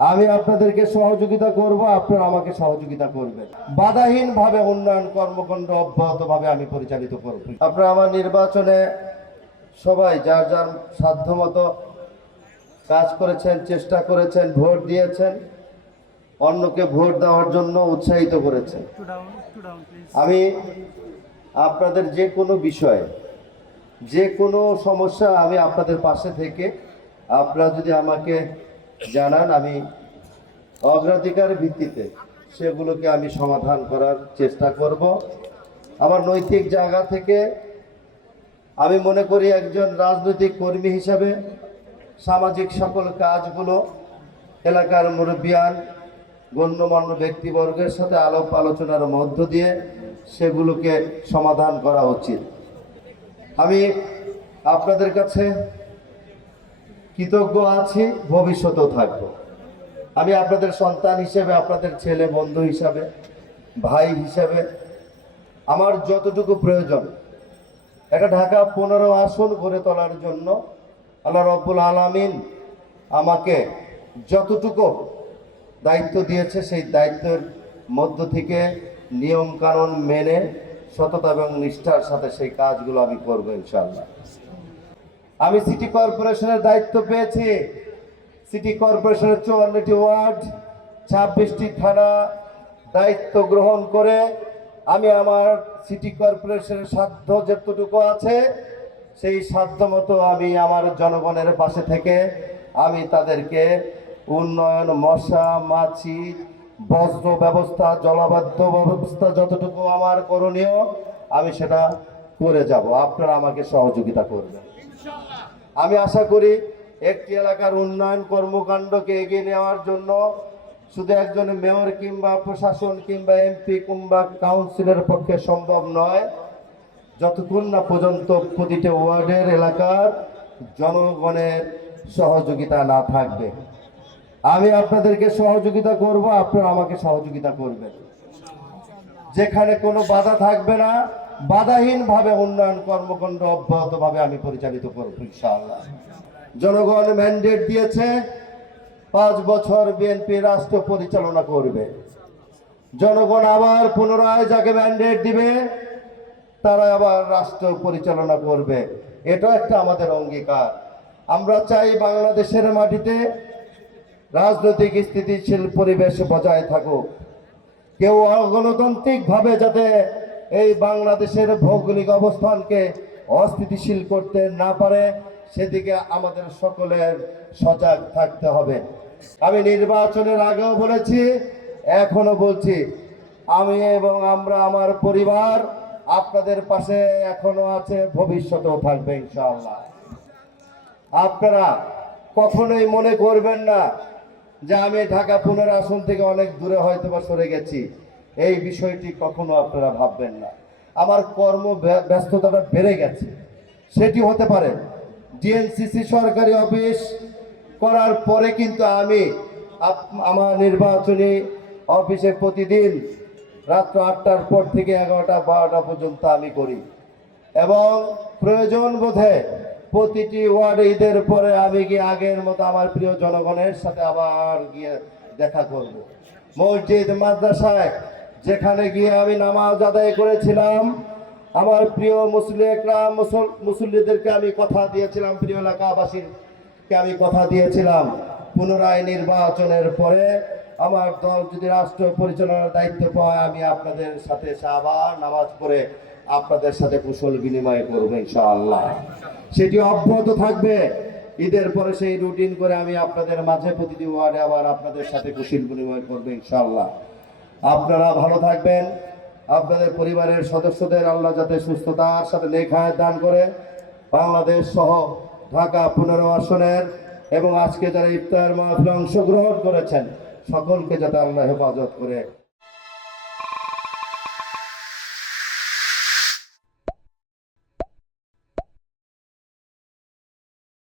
আমি আপনাদেরকে সহযোগিতা করব, আপনারা আমাকে সহযোগিতা করবেন। বাধাহীনভাবে উন্নয়ন কর্মকাণ্ড অব্যাহতভাবে আমি পরিচালিত করব। আপনারা আমার নির্বাচনে সবাই যার যার সাধ্যমতো কাজ করেছেন, চেষ্টা করেছেন, ভোট দিয়েছেন, অন্যকে ভোট দেওয়ার জন্য উৎসাহিত করেছেন। আমি আপনাদের যে কোনো বিষয়ে, যে কোনো সমস্যা আমি আপনাদের পাশে থেকে আপনারা যদি আমাকে জানান, আমি অগ্রাধিকার ভিত্তিতে সেগুলোকে আমি সমাধান করার চেষ্টা করব। আমার নৈতিক জায়গা থেকে আমি মনে করি একজন রাজনৈতিক কর্মী হিসাবে সামাজিক সকল কাজগুলো এলাকার মুরব্বিয়ান গণ্যমান্য ব্যক্তিবর্গের সাথে আলাপ আলোচনার মধ্য দিয়ে সেগুলোকে সমাধান করা উচিত। আমি আপনাদের কাছে কৃতজ্ঞ আছি, ভবিষ্যতেও থাকব। আমি আপনাদের সন্তান হিসেবে, আপনাদের ছেলে বন্ধু হিসাবে, ভাই হিসাবে আমার যতটুকু প্রয়োজন এটা ঢাকা 15 আসন গড়ে তোলার জন্য আল্লাহ রব্বুল আলামিন আমাকে যতটুকু দায়িত্ব দিয়েছে সেই দায়িত্বের মধ্য থেকে নিয়ম কানুন মেনে সততা এবং নিষ্ঠার সাথে সেই কাজগুলো আমি করবো ইনশাআল্লাহ। আমি সিটি কর্পোরেশনের দায়িত্ব পেয়েছি। সিটি কর্পোরেশনের 54টি ওয়ার্ড, 26টি থানা দায়িত্ব গ্রহণ করে আমি আমার সিটি কর্পোরেশনের সাধ্য যতটুকু আছে সেই সাধ্য মতো আমি আমার জনগণের পাশে থেকে আমি তাদেরকে উন্নয়ন, মশা মাছি, বজ্র ব্যবস্থা, জলাবদ্ধ ব্যবস্থা যতটুকু আমার করণীয় আমি সেটা করে যাব। আপনারা আমাকে সহযোগিতা করবেন। আমি আশা করি একটি এলাকার উন্নয়ন কর্মকাণ্ডকে এগিয়ে নেওয়ার জন্য শুধু একজন মেয়র কিংবা প্রশাসন কিংবা এমপি কিংবা কাউন্সিলের পক্ষে সম্ভব নয়, যতক্ষণ না পর্যন্ত প্রতিটি ওয়ার্ডের এলাকার জনগণের সহযোগিতা না থাকবে। আমি আপনাদেরকে সহযোগিতা করব, আপনারা আমাকে সহযোগিতা করবেন। যেখানে কোনো বাধা থাকবে না, বাধাহীনভাবে উন্নয়ন কর্মকাণ্ড অব্যাহতভাবে আমি পরিচালিত করব ইনশাআল্লাহ। জনগণ ম্যান্ডেট দিয়েছে 5 বছর বিএনপি রাষ্ট্র পরিচালনা করবে। জনগণ আবার পুনরায় যাকে ম্যান্ডেট দিবে তারা আবার রাষ্ট্র পরিচালনা করবে। এটা একটা আমাদের অঙ্গীকার। আমরা চাই বাংলাদেশের মাটিতে রাজনৈতিক স্থিতিশীল পরিবেশ বজায় থাকুক। কেউ অগণতান্ত্রিকভাবে যাতে এই বাংলাদেশের ভৌগোলিক অবস্থানকে অস্থিতিশীল করতে না পারে সেদিকে আমাদের সকলের সজাগ থাকতে হবে। আমি নির্বাচনের আগেও বলেছি, এখনো বলছি, আমি এবং আমরা আমার পরিবার আপনাদের পাশে এখনো আছে, ভবিষ্যতেও থাকবে ইনশাআল্লাহ। আপনারা কখনোই মনে করবেন না যে আমি ঢাকা 15 আসন থেকে অনেক দূরে হয়তো বা সরে গেছি, এই বিষয়টি কখনো আপনারা ভাববেন না। আমার কর্ম ব্যস্ততাটা বেড়ে গেছে, সেটি হতে পারে। ডিএনসিসি সরকারি অফিস করার পরে কিন্তু আমি আমার নির্বাচনী অফিসে প্রতিদিন রাত্র 8টার পর থেকে 11টা 12টা পর্যন্ত আমি করি, এবং প্রয়োজন বোধে প্রতিটি ওয়ার্ডে ঈদের পরে আমি গিয়ে আগের মতো আমার প্রিয় জনগণের সাথে আবার গিয়ে দেখা করব। মসজিদ মাদ্রাসায় যেখানে গিয়ে আমি নামাজ আদায় করেছিলাম, আমার প্রিয় মুসল্লিদেরকে আমি কথা দিয়েছিলাম, প্রিয় এলাকাবাসীকে আমি কথা দিয়েছিলাম, পুনরায় নির্বাচনের পরে আমার দল যদি রাষ্ট্র পরিচালনার দায়িত্ব পায় আমি আপনাদের সাথে আবার নামাজ পড়ে আপনাদের সাথে কুশল বিনিময় করবো ইনশাআল্লাহ। সেটি অব্যাহত থাকবে। ঈদের পরে সেই রুটিন করে আমি আপনাদের মাঝে প্রতিটি ওয়ার্ডে আবার আপনাদের সাথে কুশল বিনিময় করবো ইনশাআল্লাহ। আপনারা ভালো থাকবেন। আপনাদের পরিবারের সদস্যদের আল্লাহ যাতে সুস্থতার সাথে নেক হায়াত দান করে। বাংলাদেশ সহ ঢাকা 15 আসনের এবং আজকে যারা ইফতার মাহফিলে অংশগ্রহণ করেছেন সকলকে যাতে আল্লাহ হেফাজত করে।